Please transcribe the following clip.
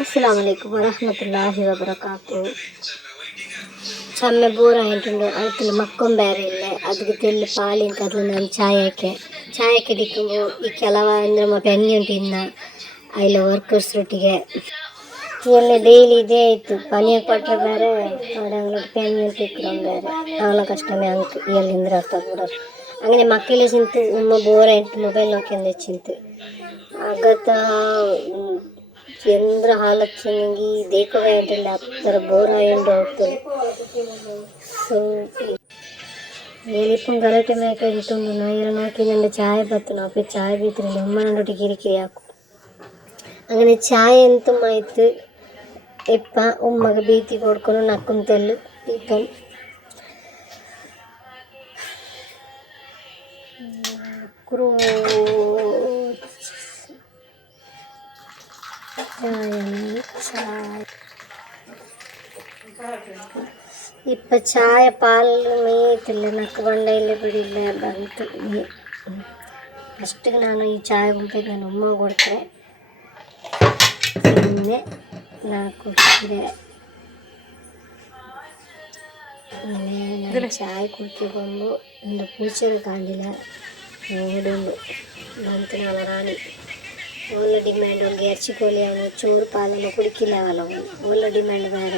അസ്സലാമലൈക്കും വറഹ്മത്തുള്ളാഹി വബറകാതുഹു. ചമ്മ ബൂറ ആയിട്ടുണ്ട്. അതിൽ മക്കം ಬೇರೆ ಇಲ್ಲ. ಅದಕ್ಕೆ ತೆಲ್ಲು ಪಾಲಿನ ಕದಲು ನಾನು ಚಾಯಕ್ಕೆ ಡಿಕ್ಕುമ്പോൾ ಈ ಕೆಲವ ಅಂದರೆ ಬೆಂಗಿ ಉಂಟಿನ್ನ അതിൽ ವರ್ಕರ್ಸ್ರೊಟ್ಟಿಗೆ ಎಲ್ಲ ಡೈಲಿ ಇದೇ ಆಯಿತು. ಪನೀರ್ ಕೊಟ್ಟರೆ ಬೇರೆ അവിടെ അങ്ങോട്ട് പെങ്ങി ഇട്ടിക്കണം ಬೇರೆ ಅವನ ಕಷ್ಟಮೇ ಅಂಕ ಎಲ್ಲಿಂದ್ರೆ ಅರ್ಥ ಕೂಡ അങ്ങനെ ಮಕ್ಕಳೇ ಚಿಂತು ನಮ್ಮ ಬೋರ ಆಯಿತು ಮೊಬೈಲ್ ನೋಡ್ಕೊಂಡು ಚಿಂತು ಆಗತ್ತ ಚಂದ್ರ ಹಾಲಚ್ಚನಿಗೆ ದೇಖವೇ ಅಂತಿಲ್ಲ ಅತ್ತರ ಬೋರ ಎಂದು ಹೋಗ್ತದೆ. ಸೊ ಏನಿപ്പം ಗಲಾಟೆ ಮೇಕ ಇಟ್ಟುಂಡು ನಾ ಎಲ್ಲ ನೋಕಿ ನನ್ನ ಚಾಯ್ ಬತ್ತು ನಾವು ಚಾಯ್ ಬೀತಿರಲಿಲ್ಲ ಉಮ್ಮನೊಟ್ಟಿಗೆ ಕಿರಿಕಿರಿ ಹಾಕು അങ്ങനെ ಚಾಯ್ ಎಂತ ಆಯ್ತು ಇಪ್ಪ ಉಮ್ಮಗೆ ಬೀತಿ ಕೊಡ್ಕೊಂಡು ನಕ್ಕುಂತೆಲ್ಲು ಇಪ್ಪನ್ ಕುರು ഇപ്പം ചായ പാലിൽ മേയത്തില്ല നക്ക് ಬಂಡೆಯಲ್ಲಿ ಬಿಡಿಲ್ಲ ಬಂತು ಫಸ್ಟಿಗೆ ನಾನು ಈ ಚಾಯ್ ಗುಂಪಿಗೆ ನಾನು ಉಮ್ಮ ಕೊಡ್ತಾರೆ പിന്നെ ನಾ ಕುಡಿಸಿದೆ അങ്ങനെ ಚಾಯ್ ಕುಡಿಕೊಂಡು ಒಂದು ಪೂಚೆನ ಕಾಣಿಲ್ಲ ನೋಡುಂಡು ಬಂತು ನಾನು ರಾಣಿ ಒಳ್ಳೆ ಡಿಮ್ಯಾಂಡ್ ಹೋಗಿ ಎರ್ಚಿಕೋಳಿ ಅವನು ಚೂರು ಪಾಲನ್ನು ಕುಡಿಕಿಲ್ಲ ಅವನು ಒಳ್ಳೆ ಡಿಮ್ಯಾಂಡ್ ಬೇಡ